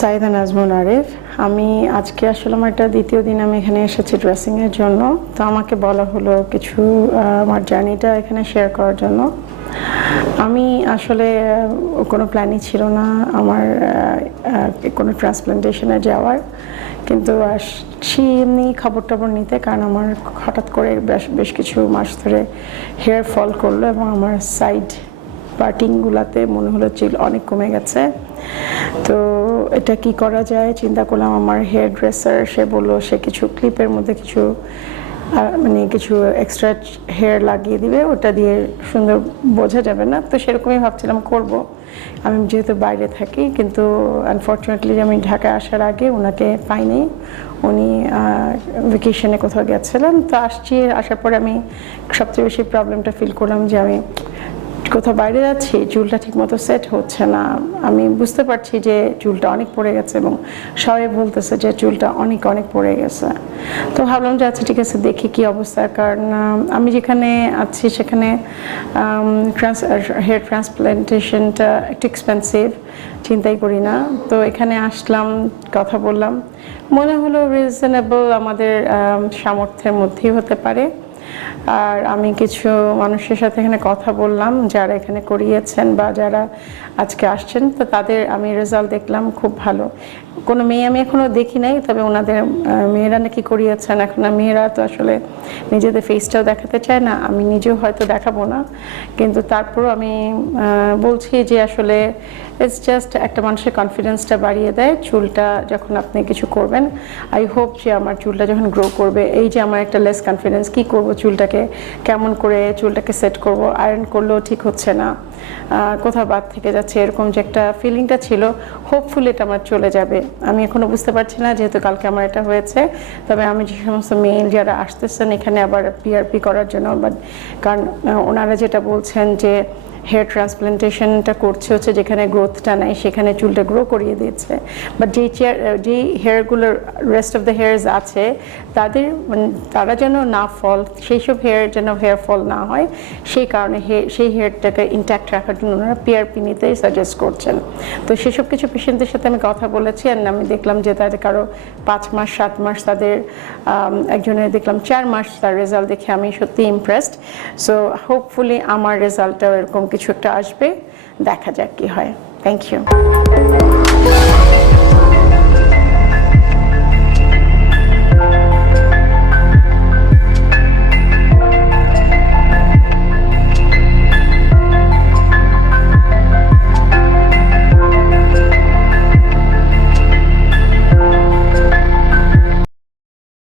সাইদা নাজমুন আরিফ। আমি আজকে আসলে আমার এটা দ্বিতীয় দিন আমি এখানে এসেছি ড্রেসিংয়ের জন্য। তো আমাকে বলা হলো কিছু আমার জার্নিটা এখানে শেয়ার করার জন্য। আমি আসলে কোনো প্ল্যানই ছিল না আমার কোনো ট্রান্সপ্লান্টেশনে যাওয়ার। কিন্তু আসছি এমনি খবর টবর নিতে কারণ আমার হঠাৎ করে বেশ বেশ কিছু মাস ধরে হেয়ার ফল করল এবং আমার সাইড পার্টিংগুলাতে মনে হলো চিল অনেক কমে গেছে। তো এটা কি করা যায়? চিন্তা করলাম আমার হেয়ার ড্রেসার সে বলল সে কিছু ক্লিপের মধ্যে কিছু মানে কিছু এক্সট্রা হেয়ার লাগিয়ে দিবে, ওটা দিয়ে সুন্দর বোঝা যাবে না। তো সেরকমই ভাবছিলাম করব। আমি যেহেতু বাইরে থাকি, কিন্তু আনফর্চুনেটলি আমি ঢাকায় আসার আগে ওনাকে পাইনি। উনি ভেকেশনে কোথাও গেছিলেন। তো আসছি, আসার পরে আমি সবচেয়ে বেশি প্রবলেমটা ফিল করলাম যে আমি কোথাও বাইরে যাচ্ছি, চুলটা ঠিকমতো সেট হচ্ছে না। আমি বুঝতে পারছি যে চুলটা অনেক পড়ে গেছে এবং সবাই বলতেছে যে চুলটা অনেক অনেক পড়ে গেছে। তো ভাবলাম যে আচ্ছা ঠিক আছে, দেখি কি অবস্থা কারণ আমি যেখানে আছি সেখানে ট্রান্স হেয়ার ট্রান্সপ্লান্টেশনটা একটু এক্সপেন্সিভ চিন্তাই করি না। তো এখানে আসলাম, কথা বললাম। মনে হলো রিজনেবল আমাদের সামর্থ্যের মধ্যেই হতে পারে। আর আমি কিছু মানুষের সাথে এখানে কথা বললাম, যারা এখানে করিয়েছেন বা যারা আজকে আসছেন, তো তাদের আমি রেজাল্ট দেখলাম খুব ভালো। কোনো মেয়ে আমি এখনও দেখি নাই, তবে ওনাদের মেয়েরা নাকি করিয়েছেন। এখন মেয়েরা তো আসলে নিজেদের ফেসটাও দেখাতে চায় না, আমি নিজেও হয়তো দেখাবো না। কিন্তু তারপরও আমি বলছি যে আসলে ইটস জাস্ট একটা মানুষের কনফিডেন্সটা বাড়িয়ে দেয়, চুলটা যখন আপনি কিছু করবেন আই হোপ যে আমার চুলটা যখন গ্রো করবে, এই যে আমার একটা লেস কনফিডেন্স কি করব চুলটাকে কেমন করে চুলটাকে সেট করব? আয়রন করলেও ঠিক হচ্ছে না। কোথাও বাদ থেকে যাচ্ছে, এরকম যে একটা ফিলিংটা ছিল হোপফুল এটা আমার চলে যাবে। আমি এখনও বুঝতে পারছি না, যেহেতু কালকে আমার এটা হয়েছে। তবে আমি যে সমস্ত মেল যারা আসতেছেন, এখানে আবার পিআরপি করার জন্য, বা কারণ ওনারা যেটা বলছেন যে হেয়ার ট্রান্সপ্লান্টেশনটা করছে হচ্ছে যেখানে গ্রোথটা নাই, সেখানে চুলটা গ্রো করিয়ে দিয়েছে। বাট যেই চেয়ার যেই হেয়ারগুলোর রেস্ট অফ দ্য হেয়ার্স আছে, তাদের মানে তারা যেন না ফল সেই সব হেয়ার যেন হেয়ার ফল না হয়, সেই কারণে সেই হেয়ারটাকে ইন্ট্যাক্ট রাখার জন্য ওনারা পিআরপি নিতেই সাজেস্ট করছেন। তো সেসব কিছু পেশেন্টদের সাথে আমি কথা বলেছি আর আমি দেখলাম যে তাদের কারও পাঁচ মাস, সাত মাস তাদের একজনের দেখলাম চার মাস তার রেজাল্ট দেখে আমি সত্যি ইমপ্রেসড সো হোপফুলি আমার রেজাল্টটাও এরকম কিছু একটা আসবে, দেখা যাক কি হয়। Thank you